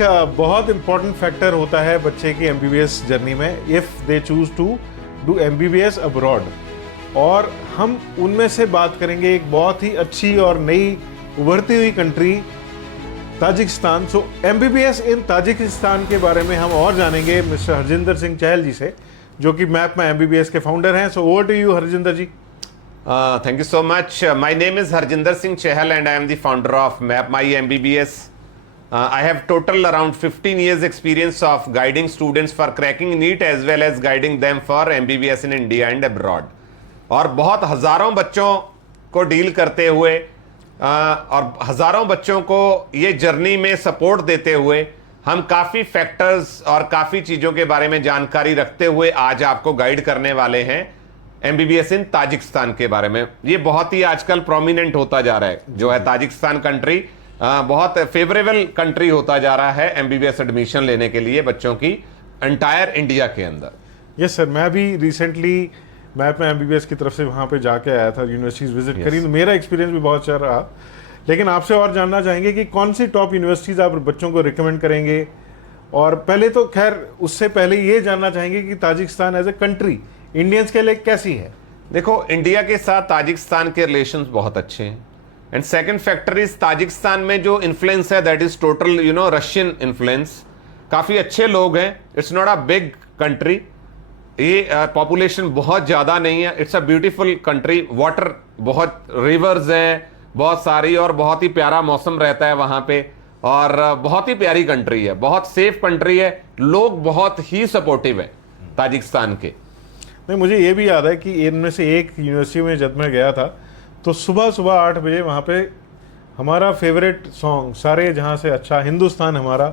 बहुत important factor होता है बच्चे की एमबीबीएस जर्नी में, if they choose to do MBBS abroad. और हम उनमें से बात करेंगे एक बहुत ही अच्छी और नई उभरती हुई country Tajikistan. So MBBS in Tajikistan के बारे में हम और जानेंगे मिस्टर हरजिंदर सिंह चहल जी से, जो कि मैप माई एमबीबीएस के फाउंडर हैं। So over to you Harjinder ji. Thank you so much. My name is Harjinder Singh Chehal and I am the founder of Map My MBBS. I have total around 15 years experience of guiding students for cracking NEET as well as guiding them for MBBS in India and abroad. और बहुत हज़ारों बच्चों को deal करते हुए और हज़ारों बच्चों को ये जर्नी में सपोर्ट देते हुए हम काफ़ी फैक्टर्स और काफ़ी चीज़ों के बारे में जानकारी रखते हुए आज आपको गाइड करने वाले हैं एमबीबीएस इन ताजिकिस्तान के बारे में। ये बहुत ही आजकल प्रोमिनेंट होता जा रहा है, जो है ताजिकिस्तान कंट्री बहुत फेवरेबल कंट्री होता जा रहा है एमबीबीएस एडमिशन लेने के लिए बच्चों की एंटायर इंडिया के अंदर। यस सर, मैं भी रिसेंटली मैप में एमबीबीएस की तरफ से वहाँ पे जाके आया था, यूनिवर्सिटीज़ विजिट करी, तो मेरा एक्सपीरियंस भी बहुत अच्छा रहा। लेकिन आपसे और जानना चाहेंगे कि कौन सी टॉप यूनिवर्सिटीज़ आप बच्चों को रिकमेंड करेंगे, और पहले तो खैर उससे पहले ये जानना चाहेंगे कि Tajikistan as a country Indians के लिए कैसी है। देखो, इंडिया के साथ ताजिकिस्तान के रिलेशंस बहुत अच्छे हैं and second factor is Tajikistan में जो इन्फ्लुएंस है that is total Russian influence. काफ़ी अच्छे लोग हैं, it's not a big country, ये पॉपुलेशन बहुत ज़्यादा नहीं है, it's a beautiful country, water बहुत रिवर्स हैं बहुत सारी और बहुत ही प्यारा मौसम रहता है वहाँ पे, और बहुत ही प्यारी कंट्री है, बहुत सेफ कंट्री है, लोग बहुत ही सपोर्टिव हैं ताजिकिस्तान के। नहीं, मुझे ये भी याद है कि इनमें से एक यूनिवर्सिटी में जब मैं गया था तो सुबह सुबह 8 बजे वहाँ पे हमारा फेवरेट सॉन्ग सारे जहाँ से अच्छा हिंदुस्तान हमारा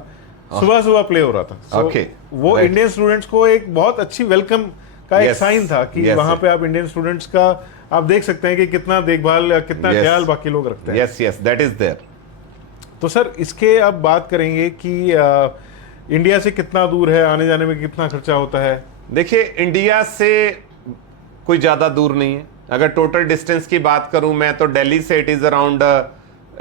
सुबह सुबह प्ले हो रहा था। Okay, वो right. इंडियन स्टूडेंट्स को एक बहुत अच्छी वेलकम का एक साइन था कि वहाँ पे आप इंडियन स्टूडेंट्स का आप देख सकते हैं कि कितना देखभाल कितना ख्याल बाकी लोग रखते हैं। Yes yes, that is there. तो सर इसके अब बात करेंगे कि इंडिया से कितना दूर है, आने जाने में कितना खर्चा होता है। देखिए, इंडिया से कोई ज़्यादा दूर नहीं है। अगर टोटल डिस्टेंस की बात करूं मैं तो दिल्ली से it is around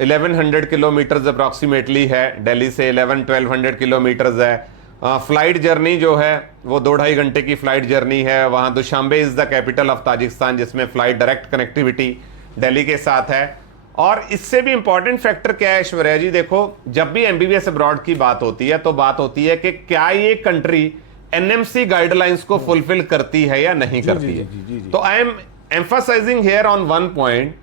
1100 kilometres approximately है, दिल्ली से 1100-1200 किलोमीटर्स है। फ्लाइट जर्नी जो है वो 2-2.5 घंटे की फ्लाइट जर्नी है। वहाँ Dushanbe is the capital of Tajikistan, जिसमें फ्लाइट डायरेक्ट कनेक्टिविटी दिल्ली के साथ है। और इससे भी इंपॉर्टेंट फैक्टर क्या है ऐश्वर्या जी, देखो जब भी एमबीबीएस अब्रॉड की बात होती है तो बात होती है कि क्या ये कंट्री एनएमसी गाइडलाइंस को फुलफिल करती है या नहीं करती है। तो I am emphasising here on one point,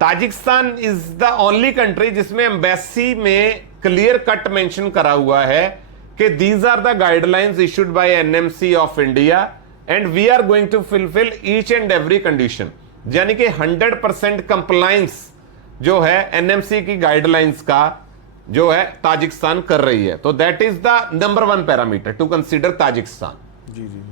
Tajikistan is the only country जिसमें एम्बेसी में क्लियर कट मेंशन करा हुआ है कि these are the guidelines issued by NMC of India and we are going to fulfil each and every condition. यानी कि 100% compliance जो है एनएमसी की गाइडलाइंस का जो है ताजिकिस्तान कर रही है। तो that is the number 1 parameter to consider Tajikistan. जी जी।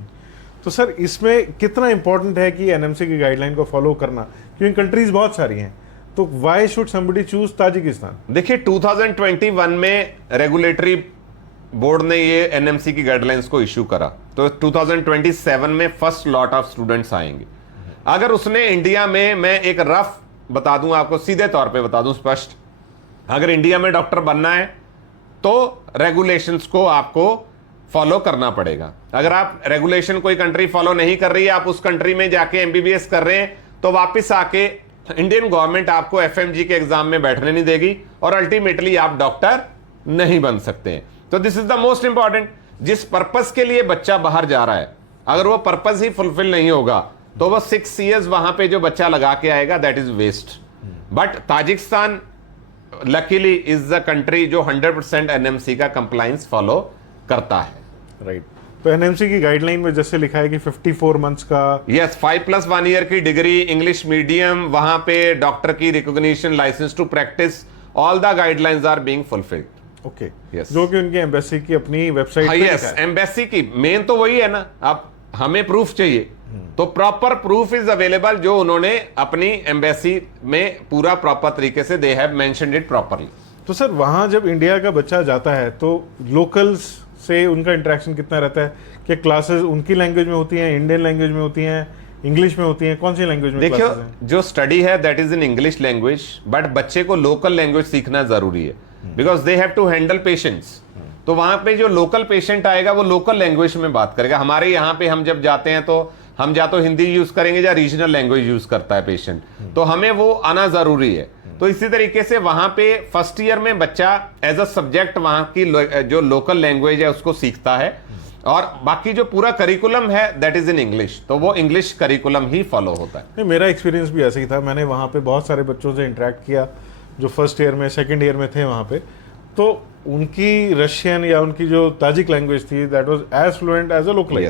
तो सर इसमें कितना इंपॉर्टेंट है कि एनएमसी की गाइडलाइन को फॉलो करना, क्योंकि कंट्रीज बहुत सारी हैं, तो why should somebody choose Tajikistan. देखिए 2021 में रेगुलेटरी बोर्ड ने ये एनएमसी की गाइडलाइंस को इशू करा, तो 2027 में फर्स्ट लॉट ऑफ स्टूडेंट्स आएंगे। अगर उसने इंडिया में, मैं एक रफ बता दूं आपको, सीधे तौर पे बता दूं स्पष्ट, अगर इंडिया में डॉक्टर बनना है तो रेगुलेशंस को आपको फॉलो करना पड़ेगा। अगर आप रेगुलेशन कोई कंट्री फॉलो नहीं कर रही है, आप उस कंट्री में जाके एमबीबीएस कर रहे हैं, तो वापस आके इंडियन गवर्नमेंट आपको एफएमजी के एग्जाम में बैठने नहीं देगी और अल्टीमेटली आप डॉक्टर नहीं बन सकते हैं। तो this is the most important, जिस पर्पस के लिए बच्चा बाहर जा रहा है, अगर वो पर्पस ही फुलफिल नहीं होगा तो वो 6 years वहां पे जो बच्चा लगा के आएगा that is waste. But Tajikistan luckily is the country जो 100% एनएमसी का कंप्लायंस फॉलो करता है। राइट। तो एनएमसी की गाइडलाइन में जैसे लिखा है कि 54 मंथ्स का, यस, 5+1 ईयर की डिग्री, इंग्लिश मीडियम, वहां पे डॉक्टर की recognition, licence to practise, all the guidelines are being fulfilled. Okay, Yes. जो कि उनकी एम्बेसी की अपनी वेबसाइट पे यस, एम्बेसी की मेन तो वही है ना, आप हमें प्रूफ चाहिए तो प्रॉपर प्रूफ इज अवेलेबल, जो उन्होंने अपनी एम्बेसी में पूरा प्रॉपर तरीके से they have mentioned it properly. तो सर वहाँ जब इंडिया का बच्चा जाता है तो लोकल्स से उनका इंटरेक्शन कितना रहता है, कि क्लासेस उनकी लैंग्वेज में होती हैं, इंडियन लैंग्वेज में होती हैं, इंग्लिश में होती हैं, कौन सी लैंग्वेज में देखियो, क्लासेस हैं? जो स्टडी है that is in English language, but बच्चे को लोकल लैंग्वेज सीखना जरूरी है because they have to handle patients. तो वहां पे जो लोकल पेशेंट आएगा वो लोकल लैंग्वेज में बात करेगा। हमारे यहाँ पे हम जब जाते हैं तो हम या तो हिंदी यूज करेंगे या रीजनल लैंग्वेज यूज करता है पेशेंट, तो हमें वो आना जरूरी है। तो इसी तरीके से वहां पे फर्स्ट ईयर में बच्चा एज अ सब्जेक्ट वहां की जो लोकल लैंग्वेज है उसको सीखता है, और बाकी जो पूरा करिकुलम है दैट इज इन इंग्लिश, तो वो इंग्लिश करिकुलम ही फॉलो होता है। नहीं, मेरा एक्सपीरियंस भी ऐसा ही था। मैंने वहाँ पे बहुत सारे बच्चों से इंटरेक्ट किया जो फर्स्ट ईयर में सेकंड ईयर में थे वहाँ पे, तो उनकी रशियन या उनकी जो ताजिक लैंग्वेज थी that was as fluent as a local.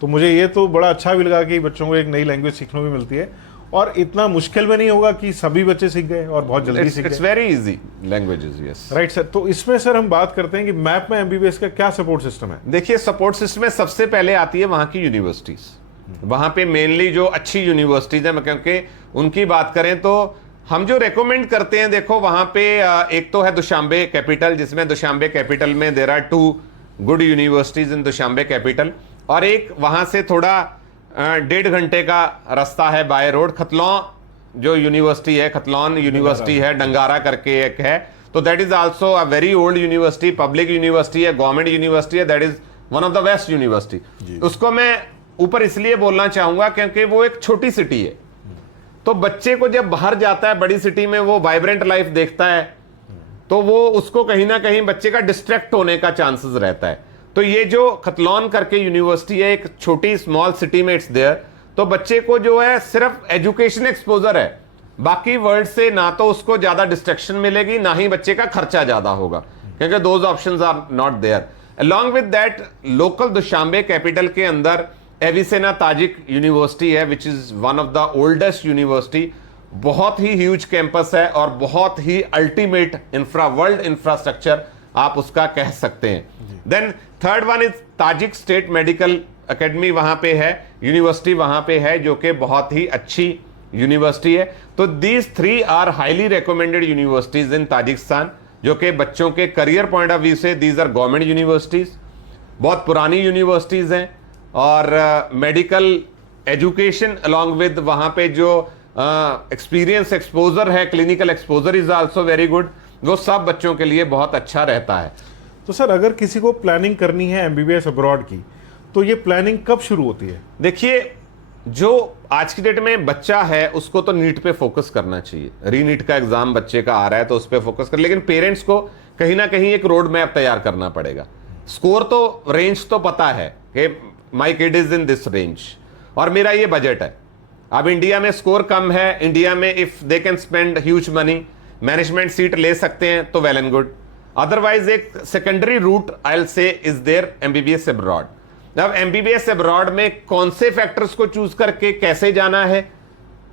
तो मुझे ये तो बड़ा अच्छा भी लगा कि बच्चों को एक नई लैंग्वेज सीखने भी मिलती है, और इतना मुश्किल भी नहीं होगा कि सभी बच्चे सीख गए और बहुत जल्दी सीख गए। It's very easy languages, yes. Right sir, तो इसमें सर हम बात करते हैं कि मैप में एमबीबीएस का क्या सपोर्ट सिस्टम है। देखिए, सपोर्ट सिस्टम में सबसे पहले आती है वहां की यूनिवर्सिटीज। वहां पे मेनली जो अच्छी यूनिवर्सिटीज है, क्योंकि उनकी बात करें तो हम जो रेकमेंड करते हैं, देखो वहां पे एक तो है दुशांबे कैपिटल, जिसमें दुशांबे कैपिटल में there are 2 good universities in Dushanbe capital, और एक वहां से थोड़ा 1.5 घंटे का रास्ता है बाय रोड, खतलौन जो यूनिवर्सिटी है, खतलौन यूनिवर्सिटी है, डंगारा करके एक है, तो that is also a very old university, public university है, गवर्नमेंट यूनिवर्सिटी है, that is one of the best university. उसको मैं ऊपर इसलिए बोलना चाहूंगा क्योंकि वो एक छोटी सिटी है, तो बच्चे को जब बाहर जाता है बड़ी सिटी में, वो वाइब्रेंट लाइफ देखता है, तो वो उसको कहीं ना कहीं बच्चे का डिस्ट्रैक्ट होने का चांसेस रहता है। तो ये जो खतलौन करके यूनिवर्सिटी है, एक छोटी स्मॉल सिटी में इट्स देयर, तो बच्चे को जो है सिर्फ एजुकेशन एक्सपोजर है, बाकी वर्ल्ड से ना तो उसको ज्यादा डिस्ट्रैक्शन मिलेगी, ना ही बच्चे का खर्चा ज्यादा होगा, क्योंकि those options are not there. Along with that, local Dushanbe capital के अंदर एविसेना ताजिक यूनिवर्सिटी है, which is one of the oldest university, बहुत ही ह्यूज कैंपस है और बहुत ही अल्टीमेट वर्ल्ड इंफ्रास्ट्रक्चर आप उसका कह सकते हैं। Then third one is Tajik state medical academy, वहां पे है यूनिवर्सिटी, वहां पे है, जो कि बहुत ही अच्छी यूनिवर्सिटी है। तो these 3 are highly recommended universities in Tajikistan, जो कि बच्चों के करियर पॉइंट ऑफ व्यू से दीज आर गवर्नमेंट यूनिवर्सिटीज, बहुत पुरानी यूनिवर्सिटीज हैं, और मेडिकल एजुकेशन अलॉन्ग विद वहां पे जो एक्सपीरियंस एक्सपोजर है, clinical exposure is also very good, वो सब बच्चों के लिए बहुत अच्छा रहता है। तो सर, अगर किसी को प्लानिंग करनी है एमबीबीएस अब्रॉड की, तो ये प्लानिंग कब शुरू होती है? देखिए, जो आज की डेट में बच्चा है उसको तो नीट पे फोकस करना चाहिए, रीनीट का एग्जाम बच्चे का आ रहा है तो उस पर फोकस कर, लेकिन पेरेंट्स को कहीं ना कहीं एक रोड मैप तैयार करना पड़ेगा। स्कोर तो रेंज तो पता है कि my kid is in this range और मेरा ये बजट है। अब इंडिया में स्कोर कम है, इंडिया में if they can spend huge money, management seat ले सकते हैं तो वेल एंड गुड, अदरवाइज एक secondary route I will say is there MBBS abroad. अब एमबीबीएस अब्रॉड में कौन से फैक्टर्स को चूज करके कैसे जाना है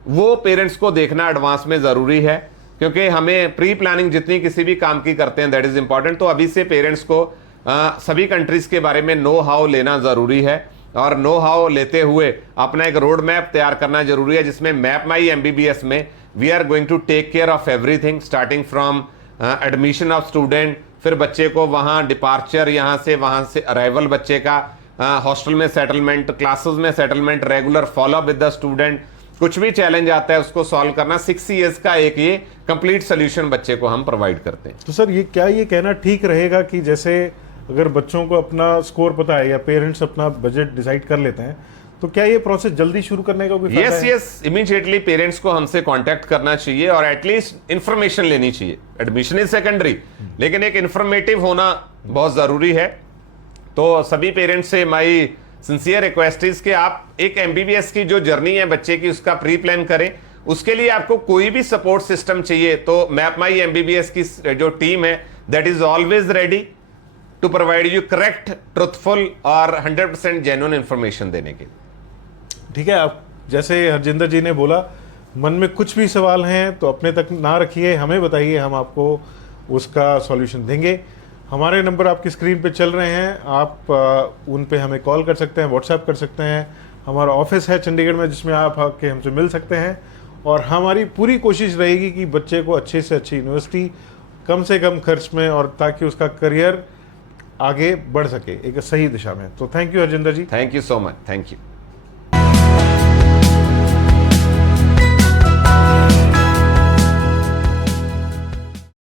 वो पेरेंट्स को देखना एडवांस में जरूरी है, क्योंकि हमें प्री प्लानिंग जितनी किसी भी काम की करते हैं दैट इज इंपॉर्टेंट। तो अभी से पेरेंट्स को सभी कंट्रीज के बारे में नो हाउ लेना जरूरी है, और नो हाउ लेते हुए अपना एक रोड मैप तैयार करना जरूरी है, जिसमें मैप माई एमबीबीएस में we are going to take care of everything, starting from admission of student, फिर बच्चे को वहां डिपार्चर, वहां से अराइवल बच्चे का, हॉस्टल में सेटलमेंट, क्लासेस में settlement, regular follow up with the student, कुछ भी चैलेंज आता है उसको सॉल्व करना, 6 इयर्स का एक ये कंप्लीट सोल्यूशन बच्चे को हम प्रोवाइड करते हैं। तो सर, ये क्या ये कहना ठीक रहेगा कि जैसे अगर बच्चों को अपना स्कोर पता है या पेरेंट्स अपना बजट डिसाइड कर लेते हैं, तो क्या ये प्रोसेस जल्दी शुरू करने का कोई फायदा है? यस, इमीडिएटली पेरेंट्स को हमसे कांटेक्ट करना चाहिए और एटलीस्ट इंफॉर्मेशन लेनी चाहिए। एडमिशन इज सेकेंडरी, लेकिन एक इंफॉर्मेटिव होना बहुत जरूरी है। तो सभी पेरेंट्स से माई सिंसियर रिक्वेस्ट इज कि आप एक एमबीबीएस की जो जर्नी है बच्चे की उसका प्री प्लान करें। उसके लिए आपको कोई भी सपोर्ट सिस्टम चाहिए तो मैप माई एमबीबीएस की जो टीम है that is always ready to provide you correct, truthful और 100% जेन्युइन इंफॉर्मेशन देने के। ठीक है, आप जैसे हरजिंदर जी ने बोला, मन में कुछ भी सवाल हैं तो अपने तक ना रखिए, हमें बताइए, हम आपको उसका सॉल्यूशन देंगे। हमारे नंबर आपकी स्क्रीन पे चल रहे हैं, आप उन पे हमें कॉल कर सकते हैं, व्हाट्सएप कर सकते हैं। हमारा ऑफिस है चंडीगढ़ में जिसमें आप आके हमसे मिल सकते हैं, और हमारी पूरी कोशिश रहेगी कि बच्चे को अच्छे से अच्छी यूनिवर्सिटी कम से कम खर्च में, और ताकि उसका करियर आगे बढ़ सके एक सही दिशा में। तो thank you Harjinder ji. Thank you so much, thank you.